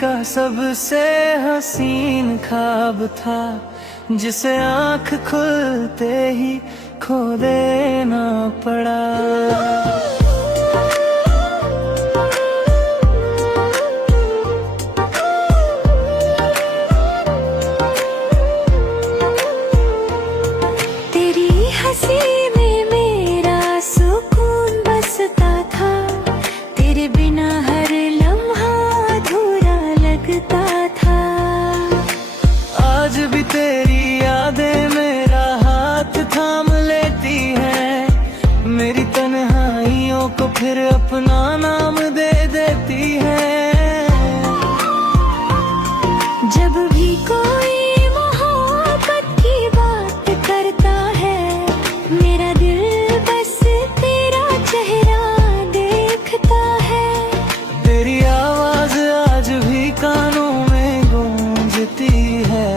का सबसे हसीन ख्वाब था, जिसे आँख खुलते ही खो देना पड़ा। तेरी हंसी में मेरा सुकून बसता था, तेरे बिना हर लम्हा अधूरा लगता था। आज भी तेरी यादें मेरा हाथ थाम लेती हैं, मेरी तन्हाइयों को फिर अपना नाम दे देती हैं। जब भी कोई मोहब्बत की बात करता है, मेरा दिल बस तेरा चेहरा देखता है। तेरी आवाज आज भी कानों में गूंजती है,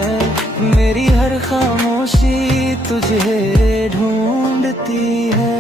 मेरी हर खामोशी तुझे ढूंढती है।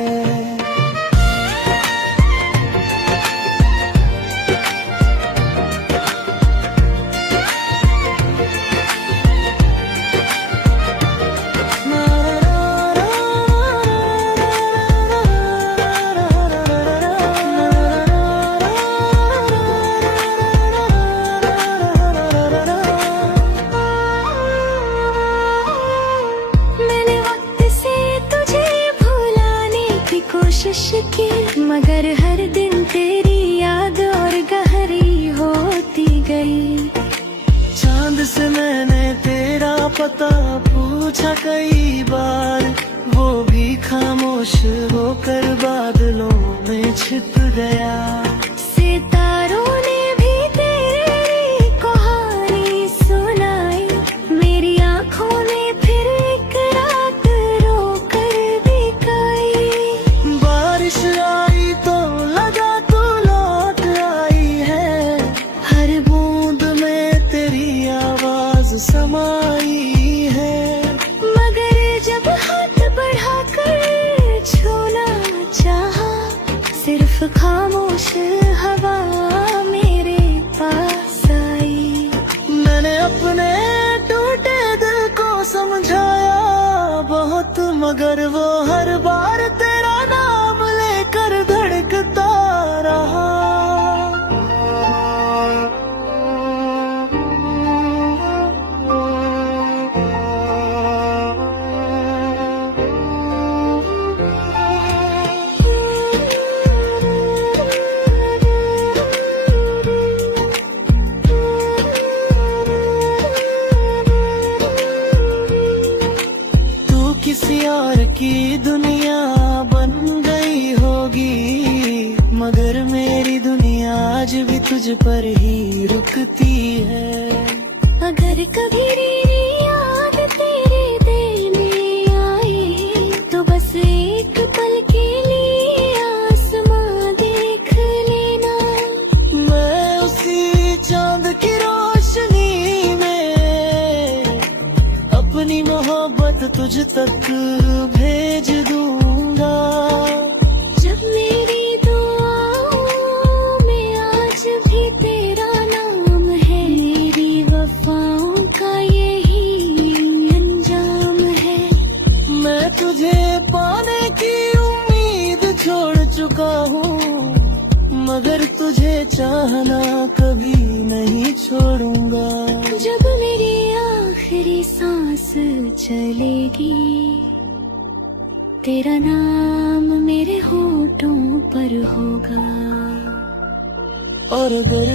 कोशिश की, मगर हर दिन तेरी याद और गहरी होती गई। चांद से मैंने तेरा पता पूछा कई बार, वो भी खामोश होकर बादलों में छिप गया। सितारों ने भी तेरी कहानी सुनाई, मेरी आंखों ने फिर एक रात रोकर दिखाई। बारिश आई तो लगा तू लौट आई है, हर बूंद में तेरी आवाज समाई है। मगर जब हाथ बढ़ाकर छूना चाहा, सिर्फ खामोश हवा मेरे पास आई। मैंने अपने टूटे दिल को समझाया बहुत, मगर वो हर बार तेरा नाम लेकर धड़कता रहा। किसी और की दुनिया बन गई होगी, मगर मेरी दुनिया आज भी तुझ पर ही रुकती है। अगर कभी मेरी याद तेरे दिल में आए, तो बस एक पल के लिए आसमां देख लेना। मैं उसी चांद की रोशनी में अपनी मोहब्बत तुझ तक भेज दूंगा। जब मेरी दुआओं में आज भी तेरा नाम है, मेरी वफाओं का यही अंजाम है। मैं तुझे पाने की उम्मीद छोड़ चुका हूँ, मगर तुझे चाहना कभी नहीं छोड़ूंगा। जब मेरी आखिरी सांस चलेगी, तेरा नाम मेरे होठों पर होगा। और अगर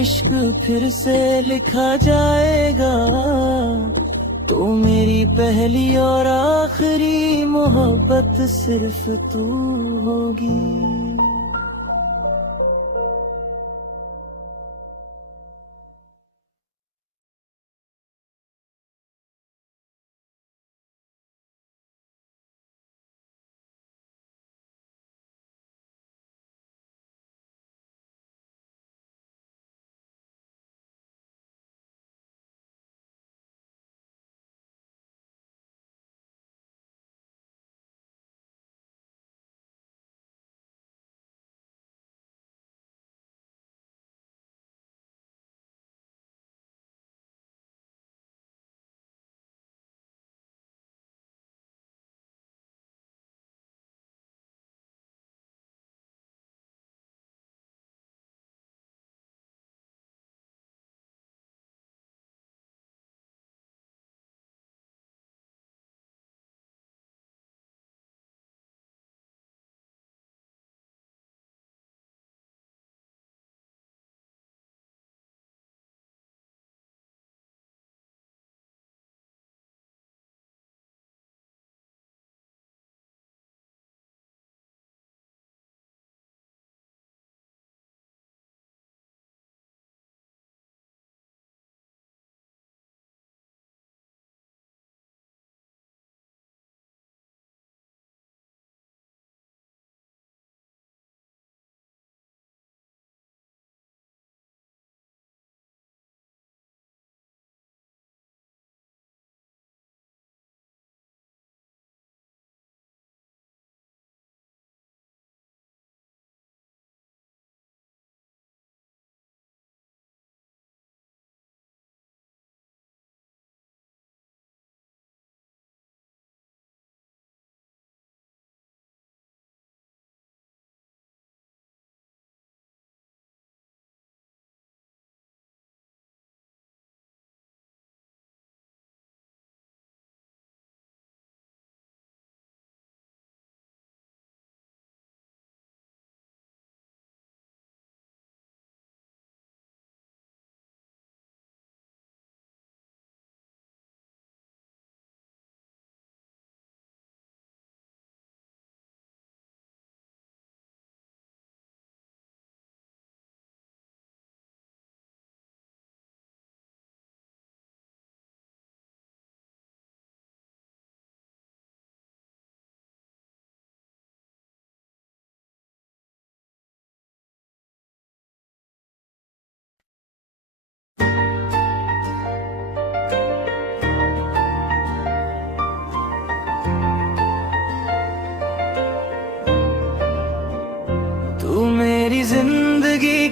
इश्क फिर से लिखा जाएगा, तो मेरी पहली और आखिरी मोहब्बत सिर्फ तू होगी।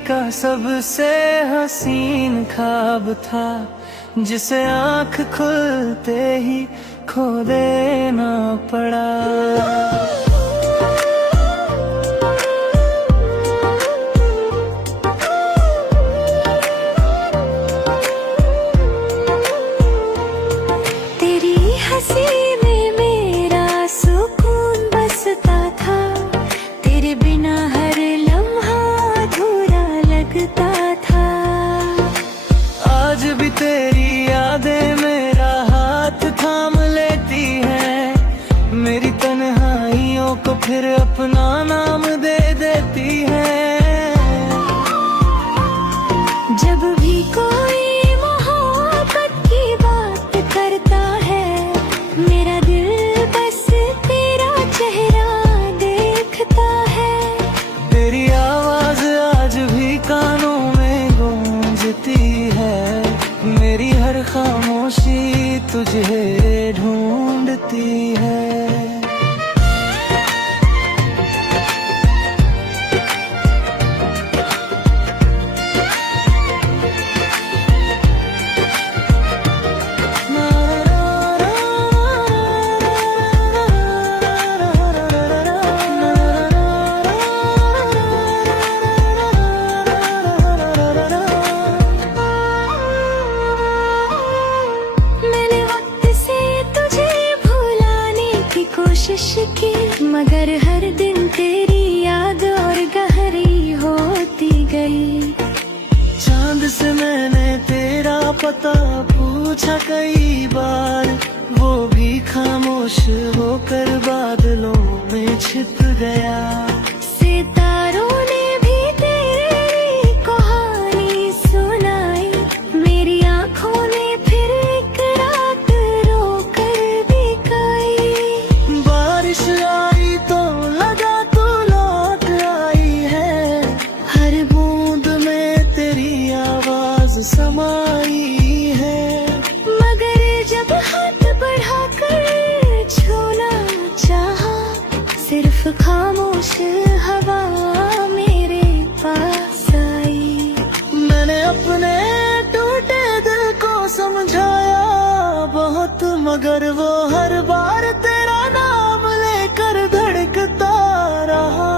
का सबसे हसीन ख्वाब था, जिसे आँख खुलते ही खो देना पड़ा। तेरी हंसी में मेरा सुकून बसता था, तेरे बिना हर लम्हा अधूरा लगता था। आज भी तेरी यादें मेरा हाथ थाम लेती हैं, मेरी तन्हाइयों को फिर अपना नाम दे देती हैं। जब भी कोई मोहब्बत की बात करता है, मेरा दिल बस तेरा चेहरा देखता है। तेरी आवाज आज भी कानों में गूंजती है, मेरी हर खामोशी तुझे ढूंढती है। कोशिश की, मगर हर दिन तेरी याद और गहरी होती गई। चांद से मैंने तेरा पता पूछा कई बार, वो भी खामोश होकर बादलों में छिप गया। सितारों ने भी तेरी कहानी सुनाई, मेरी आँखों ने फिर एक रात रोकर दिखाई। बारिश आई तो लगा तू लौट आई है, हर बूंद में तेरी आवाज समाई है। मगर जब हाथ बढ़ाकर छूना चाहा, सिर्फ खामोश हवा मेरे पास आई। मैंने अपने टूटे दिल को समझाया बहुत, मगर वो हर बार तेरा नाम लेकर धड़कता रहा।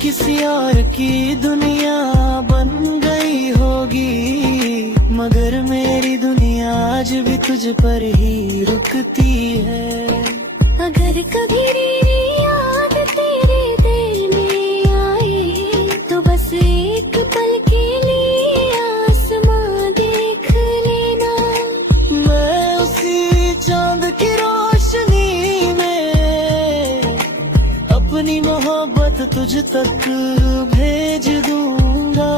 किसी और की दुनिया बन गई होगी, मगर मेरी दुनिया आज भी तुझ पर ही रुकती है। अगर कभी मेरी याद तेरे दिल में आए, तो बस एक पल के लिए आसमां देख लेना। मैं उसी चांद की रोशनी में अपनी मोहब्बत तुझ तक भेज दूंगा।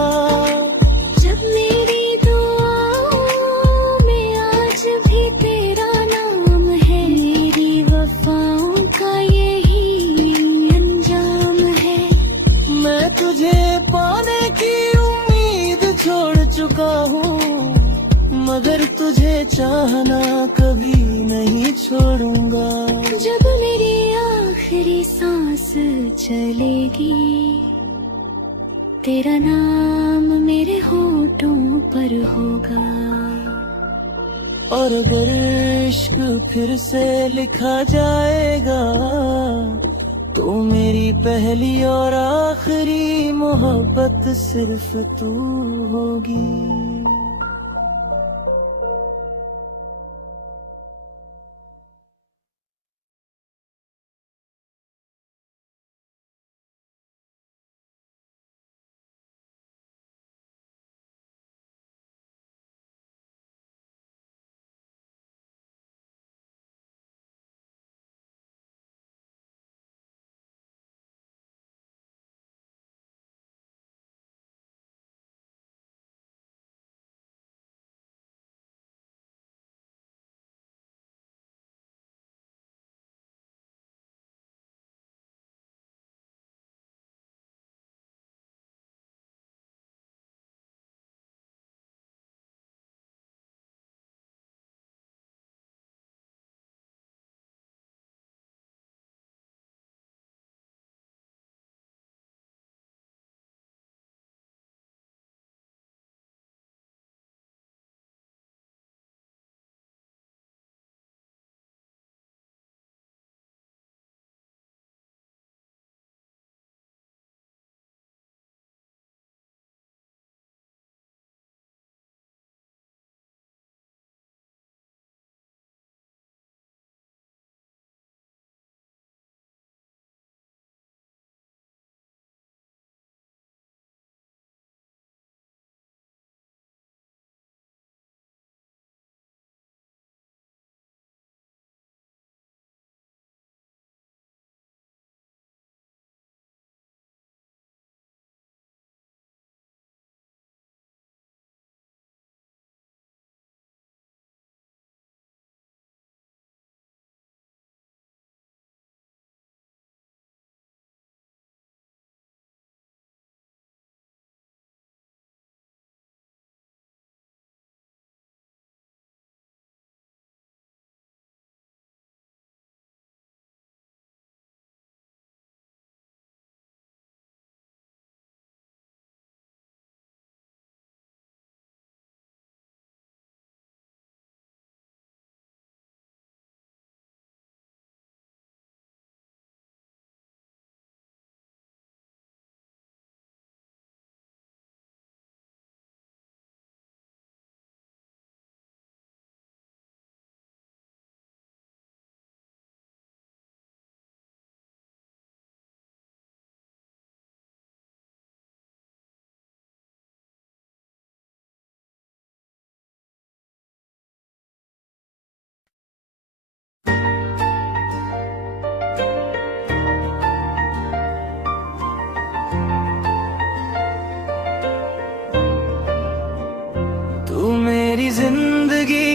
जब मेरी दुआओं में आज भी तेरा नाम है, मेरी वफाओं का यही अंजाम है। मैं तुझे पाने की उम्मीद छोड़ चुका हूँ, मगर तुझे चाहना कभी नहीं छोड़ूंगा। जब मेरी आखिरी सांस चलेगी, तेरा नाम मेरे होठों पर होगा। और अगर इश्क फिर से लिखा जाएगा, तो मेरी पहली और आखिरी मोहब्बत सिर्फ तू होगी।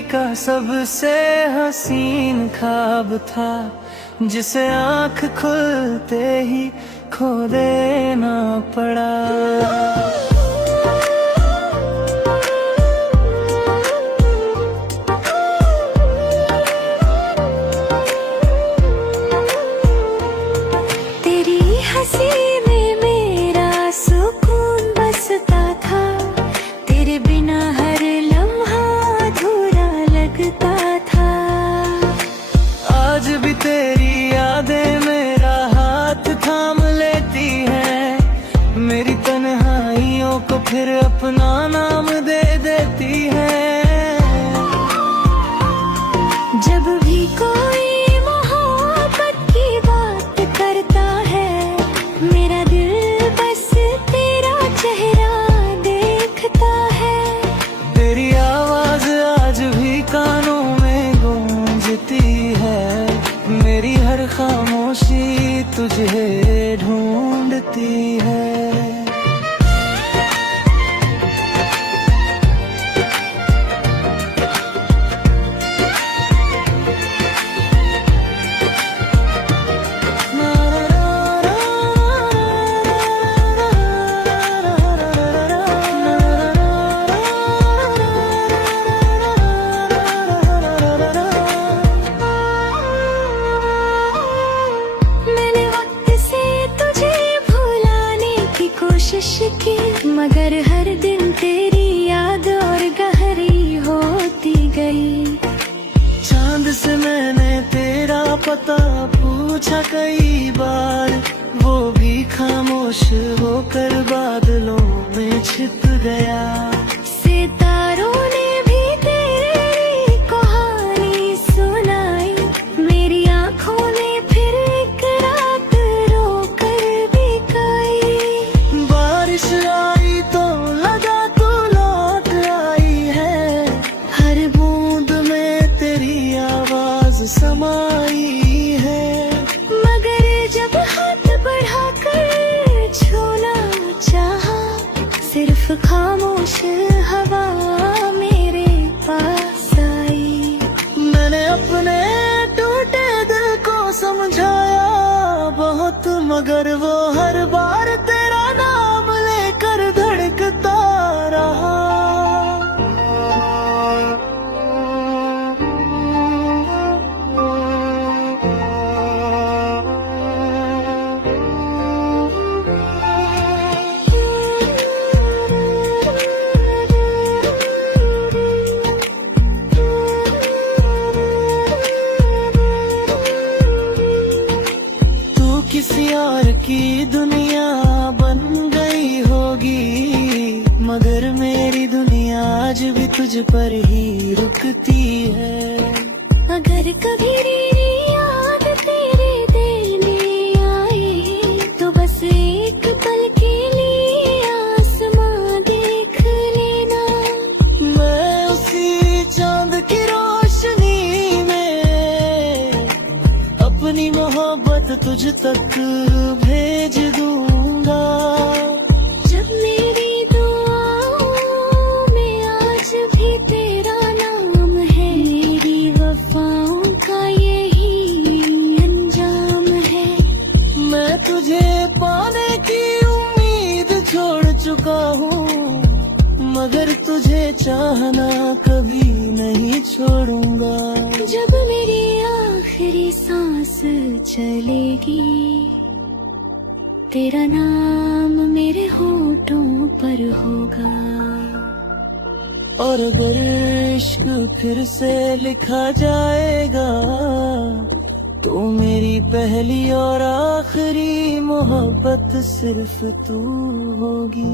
का सबसे हसीन ख्वाब था, जिसे आँख खुलते ही खो देना पड़ा। तेरी हंसी में मेरा सुकून बसता था, तेरे बिना हर लम्हा अधूरा लगता था। आज भी तेरी यादें मेरा हाथ थाम लेती हैं, मेरी तन्हाइयों को फिर अपना नाम दे देती हैं। जब भी कोई मोहब्बत की बात करता है, मेरा दिल बस तेरा चेहरा देखता है। तेरी आवाज आज भी कानों में गूंजती है, मेरी हर खामोशी तुझे ढूंढती है। मैंने वक्त से तुझे भुलाने की कोशिश की, मगर हर दिन तेरी याद और गहरी होती गई। चांद से मैंने तेरा पता पूछा कई बार, वो भी खामोश होकर बादलों में छिप गया। सितारों ने भी तेरी कहानी सुनाई, मेरी आँखों ने फिर एक रात रोकर बिकाई। बारिश आई तो लगा तू लौट आई है, हर बूंद में तेरी आवाज समाई है। मगर जब हाथ बढ़ाकर छूना चाहा, सिर्फ खामोश हवा मेरे पास आई। मैंने अपने टूटे दिल को समझाया बहुत, मगर वो हर बार तेरा नाम लेकर धड़कता रहा। तू किसी और की दुनिया बन गई होगी, मगर मेरी दुनिया आज भी तुझ पर ही रुकती है। अगर कभी मेरी याद तेरे देने आए, तो बस एक पल के लिए आसमां देख लेना। मैं उसी चांद की रोशनी में अपनी मोहब्बत तुझ तक भेज दूंगा। जब मेरी दुआओं में आज भी तेरा नाम है, मेरी वफाओं का यही अंजाम है। मैं तुझे पाने की उम्मीद छोड़ चुका हूँ, मगर तुझे चाहना कभी नहीं छोड़ूंगा। जब मेरी आखिरी सांस चलेगी, तेरा नाम मेरे होठों पर होगा। और अगर इश्क फिर से लिखा जाएगा, तो मेरी पहली और आखिरी मोहब्बत सिर्फ तू होगी।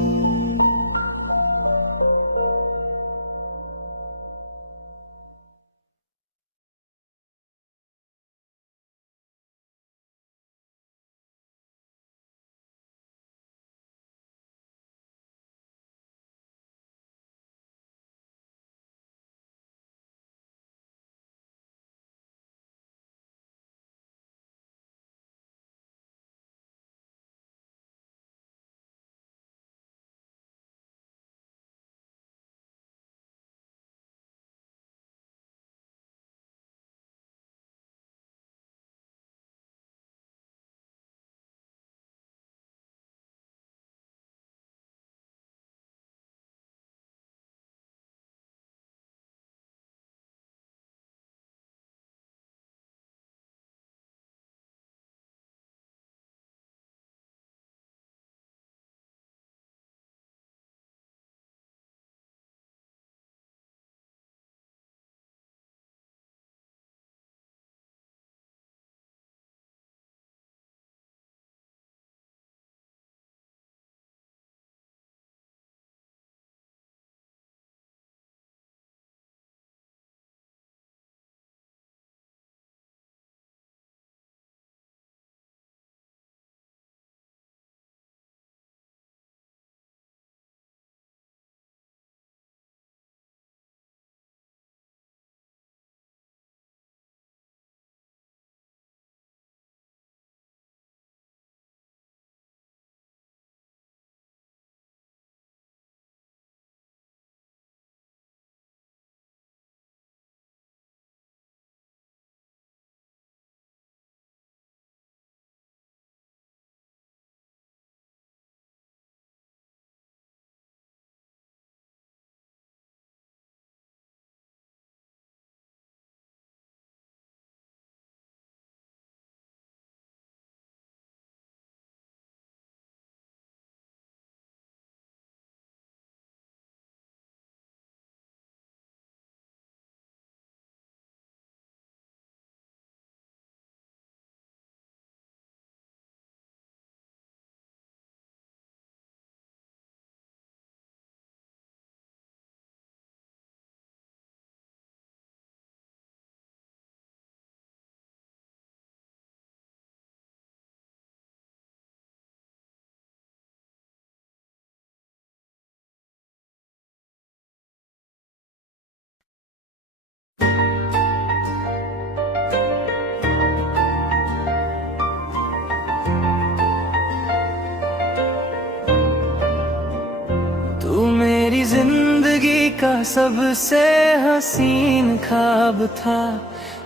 मेरी जिंदगी का सबसे हसीन ख्वाब था,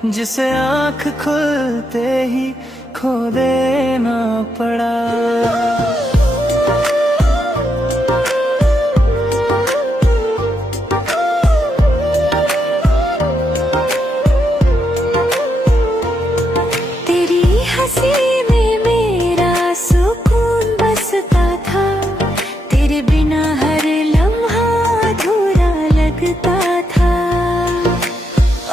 जिसे आँख खुलते ही खो देना पड़ा। तेरी हंसी में मेरा सुकून बसता था, तेरे बिना हर लम्हा अधूरा लगता था।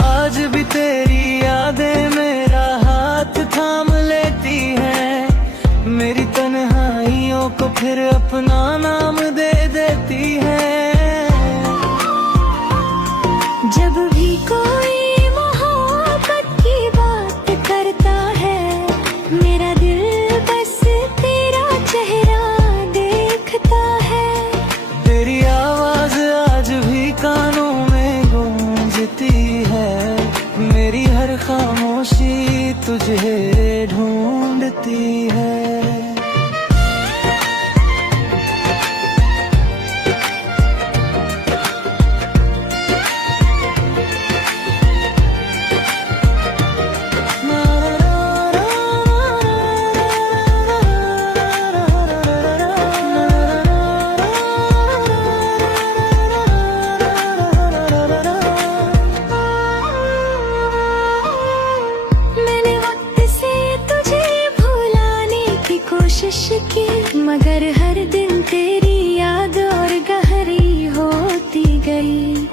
आज भी तेरी यादें मेरा हाथ थाम लेती हैं, मेरी तन्हाइयों को फिर अपना नाम दे देती हैं। जब भी कोई मोहब्बत की बात करता है, मेरा दिल बस तेरा चेहरा देखता है। तेरी आवाज आज भी कानों में गूंजती है, मेरी हर खामोशी तुझे ढूंढती है। मैंने वक्त से तुझे भुलाने की कोशिश की, मगर हर दिन तेरी याद और गहरी होती गई।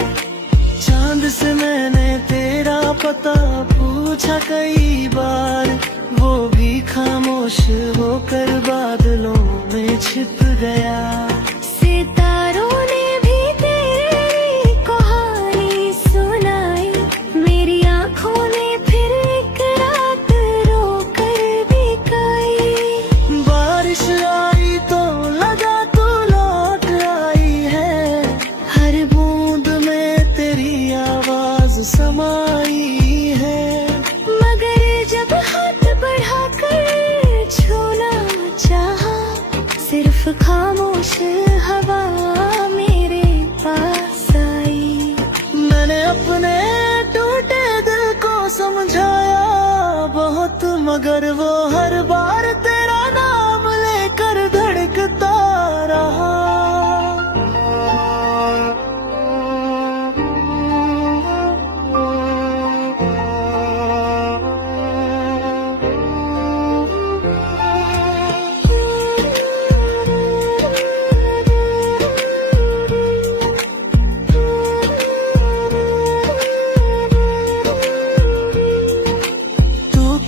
चांद से मैंने तेरा पता पूछा कई बार, वो भी खामोश होकर बादलों में छिप गया। सितारों ने भी तेरी कहानी सुनाई, मेरी आँखों ने फिर एक रात रोकर बिकाई। बारिश आई तो लगा तू लौट आई है, हर बूंद में तेरी आवाज समाई है। मगर जब हाथ बढ़ाकर छूना चाहा, सिर्फ खामोश हवा मेरे पास आई। मैंने अपने टूटे दिल को समझाया बहुत, मगर वो हर बार तेरा नाम लेकर धड़कता रहा।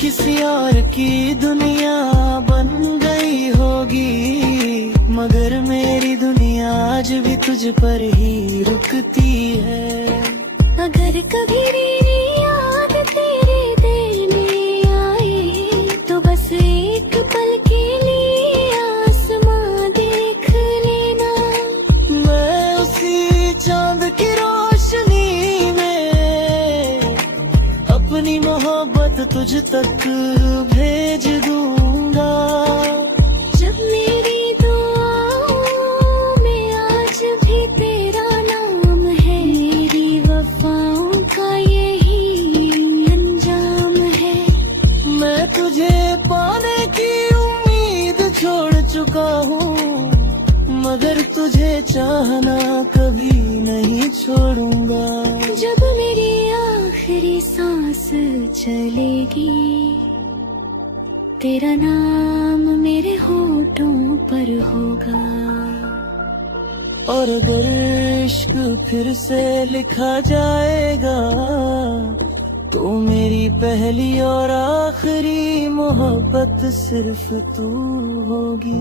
किसी और की दुनिया बन गई होगी, मगर मेरी दुनिया आज भी तुझ पर ही रुकती है। अगर कभी मेरी याद तेरे दिल में आए, तो बस एक पल के लिए आसमां देख लेना। मैं उसी चांद की रोशनी में अपनी मोहब्बत तुझ तक भेज दूंगा। जब मेरी दुआओं में आज भी तेरा नाम है, मेरी वफाओं का यही अंजाम है। मैं तुझे पाने की उम्मीद छोड़ चुका हूँ, मगर तुझे चाहना कभी नहीं छोड़ूंगा। जब मेरी आखिरी सांस चलेगी, तेरा नाम मेरे होठों पर होगा। और अगर इश्क फिर से लिखा जाएगा, तो मेरी पहली और आखिरी मोहब्बत सिर्फ तू होगी।